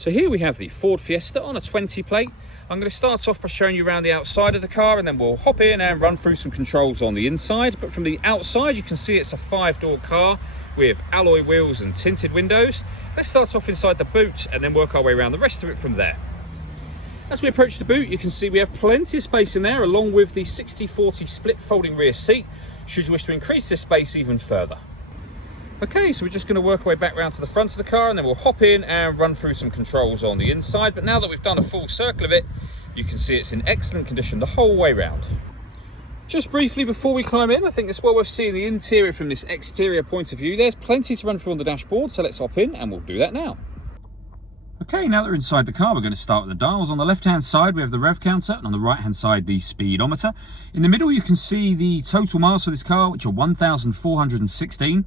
So here we have the Ford Fiesta on a 20 plate. I'm going to start off by showing you around the outside of the car, and then we'll hop in and run through some controls on the inside. But from the outside, you can see it's a 5-door car with alloy wheels and tinted windows. Let's start off inside the boot and then work our way around the rest of it from there. As we approach the boot, you can see we have plenty of space in there, along with the 60/40 split folding rear seat, should you wish to increase this space even further. Okay, so we're just going to work our way back round to the front of the car, and then we'll hop in and run through some controls on the inside. But now that we've done a full circle of it, you can see it's in excellent condition the whole way round. Just briefly before we climb in, I think it's well worth seeing the interior from this exterior point of view. There's plenty to run through on the dashboard, so let's hop in and we'll do that now. Okay, now that we're inside the car, we're going to start with the dials. On the left-hand side, we have the rev counter, and on the right-hand side, the speedometer. In the middle, you can see the total miles for this car, which are 1,416.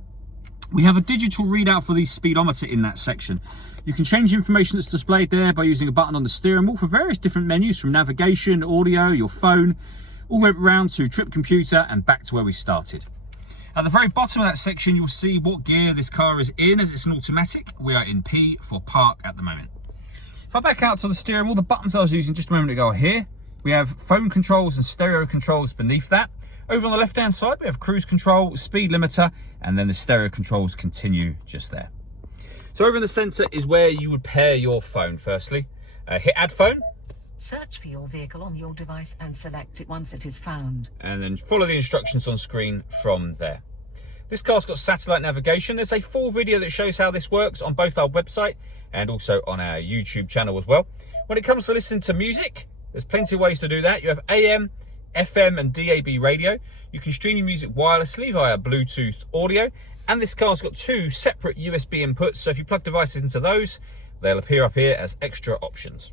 We have a digital readout for the speedometer in that section. You can change the information that's displayed there by using a button on the steering wheel for various different menus, from navigation, audio, your phone, all the way around to trip computer and back to where we started. At the very bottom of that section, you'll see what gear this car is in, as it's an automatic. We are in P for park at the moment. If I back out to the steering wheel, the buttons I was using just a moment ago are here. We have phone controls and stereo controls beneath that. Over on the left-hand side, we have cruise control, speed limiter, and then the stereo controls continue just there. So over in the center is where you would pair your phone, firstly. Hit add phone. Search for your vehicle on your device and select it once it is found. And then follow the instructions on screen from there. This car's got satellite navigation. There's a full video that shows how this works on both our website and also on our YouTube channel as well. When it comes to listening to music, there's plenty of ways to do that. You have AM, FM and DAB radio. You can stream your music wirelessly via Bluetooth audio, and this car's got 2 separate USB inputs, so if you plug devices into those, they'll appear up here as extra options.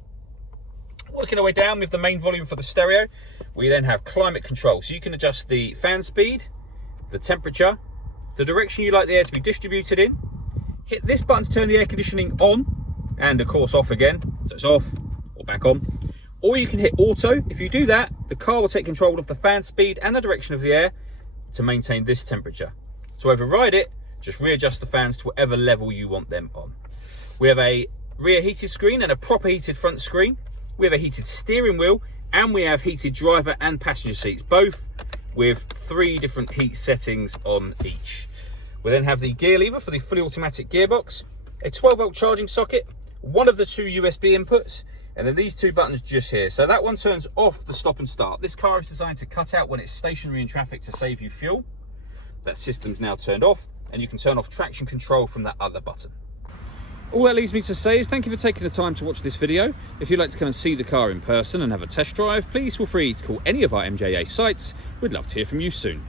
Working our way down with the main volume for the stereo, we then have climate control, so you can adjust the fan speed, the temperature, the direction you like the air to be distributed in. Hit this button to turn the air conditioning on, and of course off again, so it's off or back on. Or you can hit auto. If you do that, the car will take control of the fan speed and the direction of the air to maintain this temperature. To override it, just readjust the fans to whatever level you want them on. We have a rear heated screen and a proper heated front screen. We have a heated steering wheel, and we have heated driver and passenger seats, both with 3 different heat settings on each. We then have the gear lever for the fully automatic gearbox, a 12-volt charging socket, one of the 2 USB inputs, and then these 2 buttons just here. So that one turns off the stop and start. This car is designed to cut out when it's stationary in traffic to save you fuel. That system's now turned off, and you can turn off traction control from that other button. All that leaves me to say is thank you for taking the time to watch this video. If you'd like to come and see the car in person and have a test drive, please feel free to call any of our MJA sites. We'd love to hear from you soon.